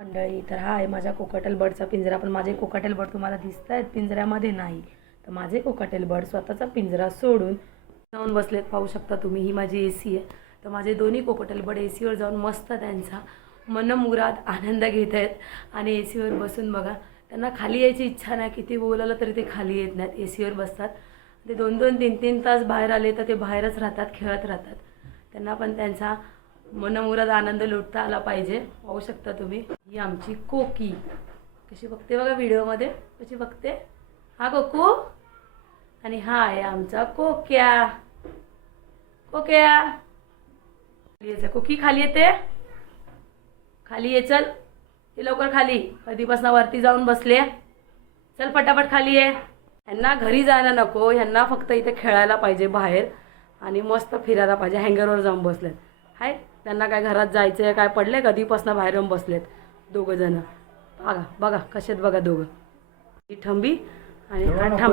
मंडळी, तर हा आहे माझ्या कोकाटेल बर्डचा पिंजरा. पण माझे कोकाटेल बर्ड तुम्हाला दिसत आहेत पिंजऱ्यामध्ये नाही. तर माझे कोकाटेल बर्ड स्वतःचा पिंजरा सोडून जाऊन बसलेत. पाहू शकता तुम्ही, ही माझी AC आहे. तर माझे दोन्ही कोकाटेल बर्ड ACवर जाऊन मस्त त्यांचा मनमुराद आनंद घेत आहेत. आणि ACवर बसून बघा, त्यांना खाली यायची इच्छा नाही. किती बोलावलं तरी ते खाली येत नाहीत, ACवर बसतात. ते 2-2, 3-3 तास बाहेर आले तर ते बाहेरच राहतात, खेळत राहतात. त्यांना पण त्यांचा मनमुराद आनंद लुटता आला पाहिजे. पाहू शकता तुम्ही, ही आमची कोकी कशी बघते बघा व्हिडिओमध्ये, कशी बघते. हा कोकू आणि हा आहे आमचा कोक्या. कोक्या कोकी खाली येते, खाली ये, चल ती लवकर खाली. कधीपासून वरती जाऊन बसले, चल पटापट खाली ये. ह्यांना घरी जायला नको, ह्यांना फक्त इथे खेळायला पाहिजे बाहेर आणि मस्त फिरायला पाहिजे. हँगरवर जाऊन बसलेत. हाय, त्यांना काय घरात जायचं आहे काय पडले, कधीपासून बाहेर येऊन बसलेत दोघं जण. बघा बघा कशात बघा दोघं, ही ठंबी आणि हा थांब्या.